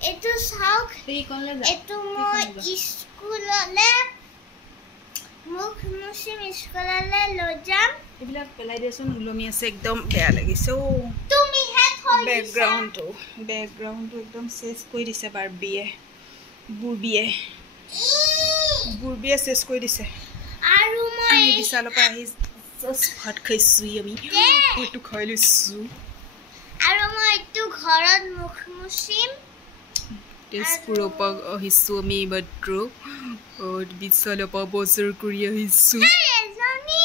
এটো সাউক এই কোনলে যা এটো মই স্কুললে মুখ মুছিম স্কুললে লৈ যাম এইবিলাক পেলাই দেচোন উলমি আছে একদম বেয়া লাগিছে ও তুমি হে থৈ ব্যাকগ্ৰাউণ্ডটো একদম চেছ কৰি দিছে বাৰবিয়ে বুৰবিয়ে চেছ কৰি দিছে আৰু মই আমি বিশালৰ পৰা আহি জাষ্ট ভাত খাইছো আমি এইটো খাই লৈছো আৰু মই এটো ঘৰত মুখ মুছিম তেজপুৰৰ পৰা আহিছো আমি মাত্ৰ বিশালৰ পৰা বজাৰ কৰি আহিছো এজনী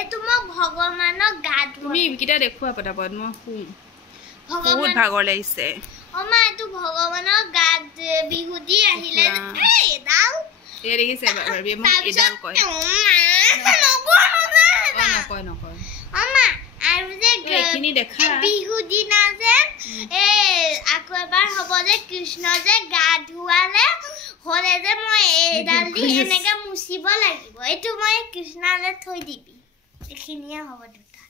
এটো মই ভগৱানক গা ধুৱাম তুমি কিটা দেখুৱা পটাপট মই শুম বহুত ভগৱান ভাগৰ লাগিছে অমা এটো ভগৱানক গা বিহুদি আহিলে এই দাও এই দেখিছে বাৰবিয়ে মোক এডাল কয় নকয় অমা আৰু যে এইখিনি দেখা বিহু দিনা যে আকৌ এবাৰ হ'ব যে কৃষ্ণ যে গা ধুৱালে হলে যে মই এডাল দি এনেকে মুছিব লাগিব এইটো মই কৃষ্ণলে থৈ দিবি এইখিনিয়ে হ'ব দুটা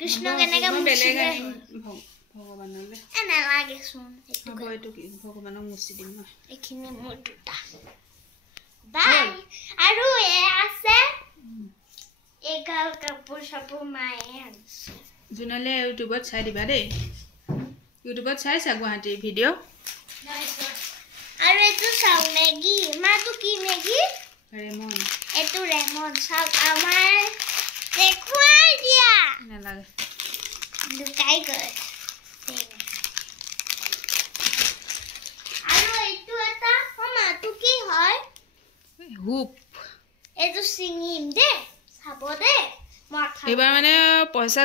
কৃষ্ণ কেনেকে মুছিলে ভগৱানলে নালাগে চোন এইটো ভগৱানক মুছি দিম মই এইখিনি মোৰ দুটা বাই আৰু আছে এগাল কাপোৰ চাপোৰ মায়ে আনিছে জুনালে ইউটিউবত চাই দিবা দেই ইউটিউবত চাইছা গুৱাহাটীৰ ভিডিঅ' আৰু এইটো চাও মেগী মাটো কি মেগী ৰেমন এইটো ৰেমন চাওক আমাৰ দেখুৱাই দিয়া নালাগে লুকাই গৈ আৰু এইটো এটা মাটো কি হয় হুপ এইটো চিঙিম দে চাব দে এইবাৰ মানে পইচা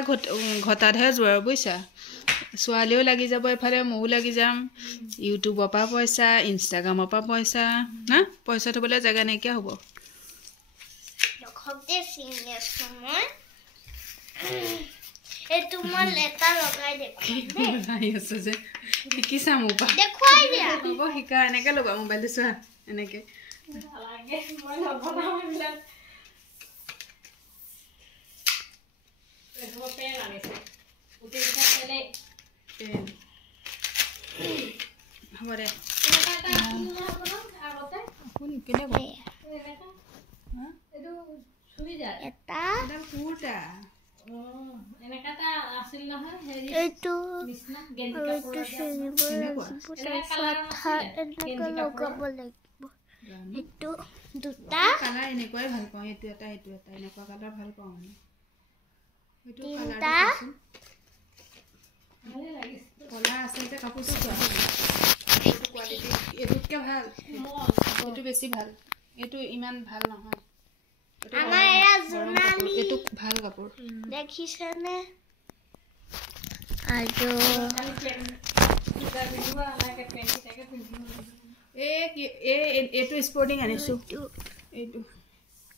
ঘটাতহে যোৱাৰ বুজিছা ছোৱালীও লাগি যাব এফালে ময়ো লাগি যাম ইউটিউবৰ পৰা পইচা ইনষ্টাগ্ৰামৰ পৰা পইচা না পইচা থ'বলৈ জেগা নাইকিয়া হ'ব লখতে চিঙি আছো মই এইটো মই লেটা লগাই দেখুৱাই আছে যে শিকিছা মোৰ পৰা দেখুৱাই দিয়া হ'ব শিকা এনেকৈ ল'বা মোবাইলটো চোৱা এনেকৈ হ'ব দে কালাৰ এনেকুৱাই ভাল পাওঁ এইটো এটা এনেকুৱা কালাৰ ভাল পাওঁ মানে এইটো কালাৰ কলা আছে যে কাপোৰটো চোৱা এইটো কোৱালিটি এইটোতকৈ ভাল এইটো বেছি ভাল এইটো ইমান ভাল নহয় আমাৰ এয়া জোনালী এইটো ভাল কাপোৰ দেখিছেনে আৰু এইটো স্পৰ্টিং আনিছো এইটো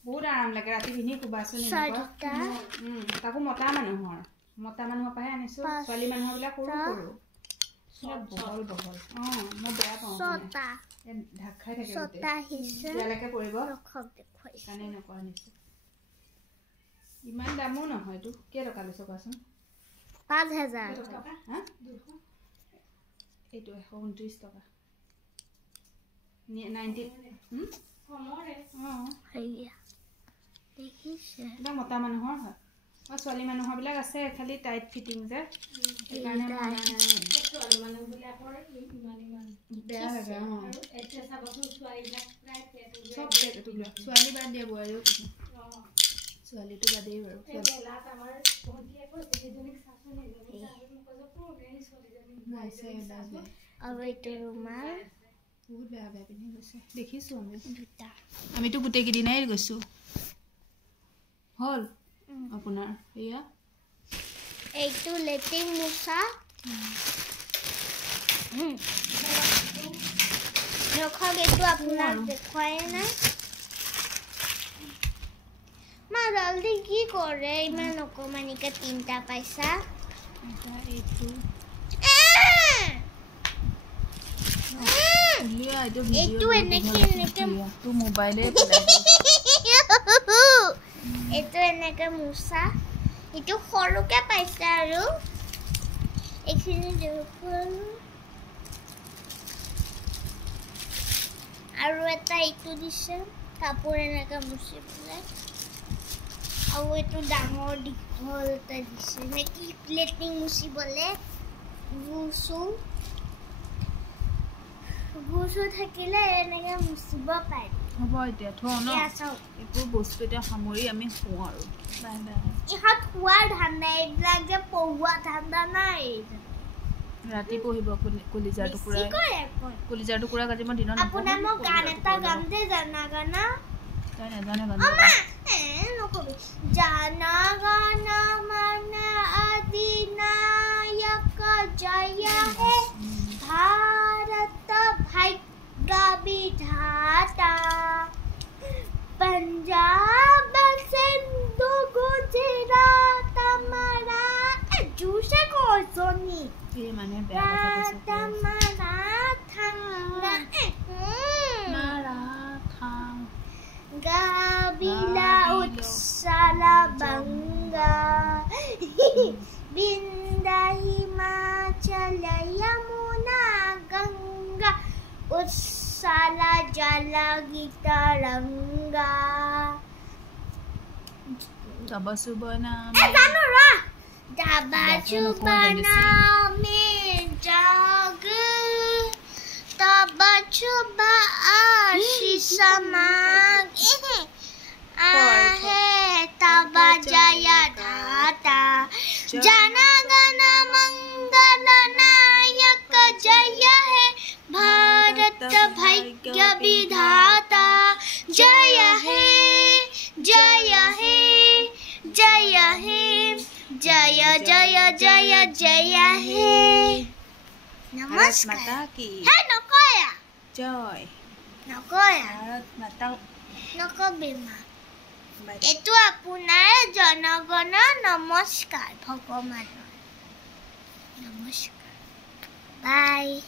বহুত আৰাম লাগে ৰাতি পিন্ধি কোবাচোন তাকো মতা মানুহৰ পৰাহে আনিছো ছোৱালী মানুহৰ বিলাক সৰু বহল মই বেয়া পাওঁ ঢাক খাই থাকে ইয়ালৈকে পৰিব সেইকাৰণে এনেকুৱা আনিছো ইমান দামো নহয় এইটো কেইটকা লৈছো কোৱাচোন 5000 এইটো 129 টকা 90 মতা মানুহৰ হয় ছোৱালী মানুহৰ বিলাক আছে খালি টাইট ফিটিং যে সেইকাৰণে ছোৱালী বাদ দিয়ে বোৱাৰীও ছোৱালীটো বাদেই বাৰু বহুত বেয়া পিন্ধি গৈছে দেখিছো আমিতো গোটেইকেইদিনাই গৈছো হ'ল আপোনাৰ এয়া এইটো লেটিং মুছা ৰখক এইটো আপোনাক দেখুৱাই নাই মা জলদি কি কৰে ইমান অকমানিকে তিনটা পাইছা এইটো এইটো এনেকে তো মোবাইলে এইটো এনেকে মুছা এইটো সৰুকে পাইছে আৰু এইখিনি দেখুৱালো আৰু এটা ইটো দিছে কাপোৰ এনেকা মুচিবলৈ আৰু এইটো ডাঙৰ দীঘল এটা দিছে নেকি প্লেটিং মুচিবলৈ গুচু থাকিলে এনেকে মুচিব পাৰি হ'ব এতিয়া থওঁ ন একো বস্তু এতিয়া সামৰি আমি শুওঁ আৰু বাই বাই ইহঁত শুৱাৰ ধান্দা এইবিলাক যে পঢ়োৱা ধান্দা নাই ৰাতি পঢ়িব কলিজাৰ টুকুৰা আজি মই দিনত আপোনাৰ মই গান এটা গাম যে জানা গানা তাই নাজানে গান নকবি জানা গানা মানে अधिनायक जय हे भारत भाग्य विधाता पंजाब सिंधु गुजरात मराठा जूसे को सोनी ये माने बेया কথা কৈছে Maratha Gabila utsala bangga Binda Himachala Yamuna Ganga Utsala Jala Gitaranga Dabasubana Tanura Dabasubana me jag Tabachuba Ashisamag Ahe Taba Jaya Dhata Jana Gana Mangala Nayaka Jaya He Bharat Bhagya Vidhata Jaya He Jaya He Jaya He Jaya Jaya Jaya Jaya He Namaskar Mata ki Hey Nokoya Joy Nokoya Bharat Mata Nokobima Etu apunar janagana namaskar bhagavan Namaskar Bye